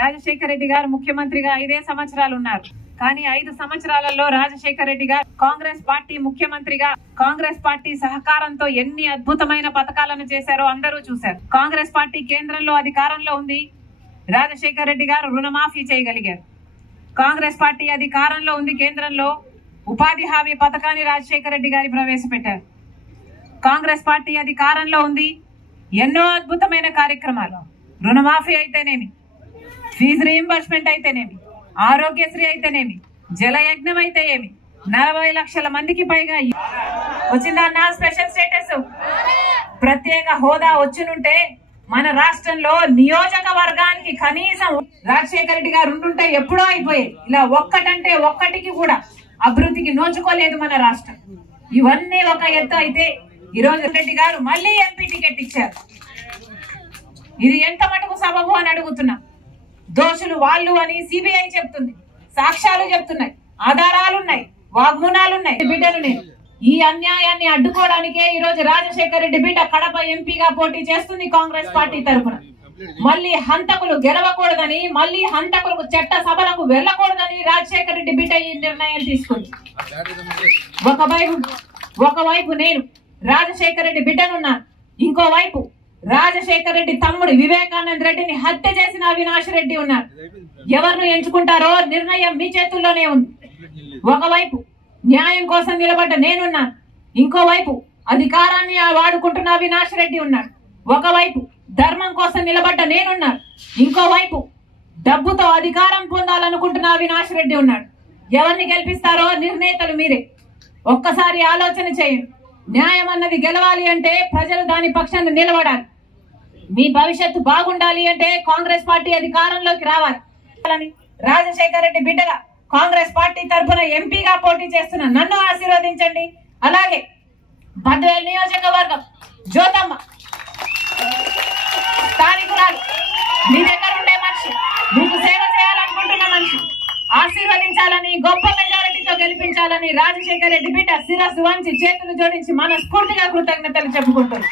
రాజశేఖర రెడ్డి గారు ముఖ్యమంత్రిగా 5 సంవత్సరాలు ఉన్నారు. కానీ 5 సంవత్సరాలలో రాజశేఖర రెడ్డి గారు కాంగ్రెస్ పార్టీ ముఖ్యమంత్రిగా కాంగ్రెస్ పార్టీ సహకారంతో ఎన్ని అద్భుతమైన పథకాలను చేశారో అందరూ చూశారు. కాంగ్రెస్ పార్టీ కేంద్రంలో అధికారంలో ఉంది. రాజశేఖర రెడ్డి గారు రుణమాఫీ చేయగలిగారు. కాంగ్రెస్ పార్టీ అధికారంలో ఉంది. కేంద్రంలో ఉపాధి హామీ పథకాన్ని రాజశేఖర రెడ్డి గారు ప్రవేశపెట్టారు. కాంగ్రెస్ పార్టీ అధికారంలో ఉంది. ఎన్నో అద్భుతమైన కార్యక్రమాలు, రుణమాఫీ అయితేనేమి, ఫీజు రీయింబర్స్మెంట్ అయితేనేమి, ఆరోగ్యశ్రీ అయితేనేమి, జలయజ్ఞం అయితే ఏమి, 40 లక్షల మందికి పైగా వచ్చిందన్న స్పెషల్ స్టేటస్, ప్రత్యేక హోదా వచ్చినుంటే మన రాష్ట్రంలో నియోజకవర్గానికి కనీసం రాజశేఖర రెడ్డి గారు ఉంటుంటే ఎప్పుడో అయిపోయాయి. ఇలా ఒక్కటంటే ఒక్కటికి కూడా అభివృద్ధికి నోచుకోలేదు మన రాష్ట్రం. ఇవన్నీ ఒక ఎత్తు అయితే ఈరోజు రెడ్డి గారు మళ్ళీ ఎంపీ టికెట్ ఇచ్చారు. ఇది ఎంత మటుకు సబబు అని అడుగుతున్నా. దోషులు వాళ్ళు అని సిబిఐ చెప్తుంది, సాక్ష్యాలు చెప్తున్నాయి, ఆధారాలున్నాయి, వాగ్మూనాలున్నాయి. బిడ్డను నేను ఈ అన్యాయాన్ని అడ్డుకోవడానికే ఈ రోజు రాజశేఖర రెడ్డి బిడ్డ కడప ఎంపీగా పోటీ చేస్తుంది కాంగ్రెస్ పార్టీ తరఫున. మళ్ళీ హంతకులు గెలవకూడదని, మళ్ళీ హంతకులకు చట్ట సభలకు వెళ్ళకూడదని రాజశేఖర రెడ్డి బిడ్డ ఈ నిర్ణయం తీసుకుంది. ఒకవైపు నేను రాజశేఖర రెడ్డి బిడ్డనున్నాను, ఇంకోవైపు రాజశేఖర రెడ్డి తమ్ముడు వివేకానంద రెడ్డిని హత్య చేసిన అవినాష్ రెడ్డి ఉన్నారు. ఎవరిని ఎంచుకుంటారో నిర్ణయం మీ చేతుల్లోనే ఉంది. ఒకవైపు న్యాయం కోసం నిలబడ్డ నేనున్నాను, ఇంకోవైపు అధికారాన్ని వాడుకుంటున్న అవినాష్ రెడ్డి ఉన్నాడు. ఒకవైపు ధర్మం కోసం నిలబడ్డ నేనున్నాను, ఇంకోవైపు డబ్బుతో అధికారం పొందాలనుకుంటున్న అవినాష్ రెడ్డి ఉన్నాడు. ఎవరిని గెలిపిస్తారో నిర్ణేతలు మీరే. ఒక్కసారి ఆలోచన చేయండి. న్యాయం అన్నది గెలవాలి అంటే ప్రజలు దాని పక్షాన్ని నిలబడాలి. మీ భవిష్యత్తు బాగుండాలి అంటే కాంగ్రెస్ పార్టీ అధికారంలోకి రావాలి. రాజశేఖర రెడ్డి బిడ్డగా కాంగ్రెస్ పార్టీ తరఫున ఎంపీగా పోటీ చేస్తున్న నన్ను ఆశీర్వదించండి. అలాగే బద్వేల్ నియోజకవర్గం జ్యోతమ్మ స్థానికురాలు, మీ దగ్గర ఉండే మనిషి, మీకు సేవ చేయాలనుకుంటున్న మనిషి, ఆశీర్వదించాలని, గొప్ప మెజారిటీతో గెలిపించాలని రాజశేఖర రెడ్డి బిడ్డ శిరస్సు వంచి చేతులు జోడించి మనస్ఫూర్తిగా కృతజ్ఞతలు చెప్పుకుంటుంది.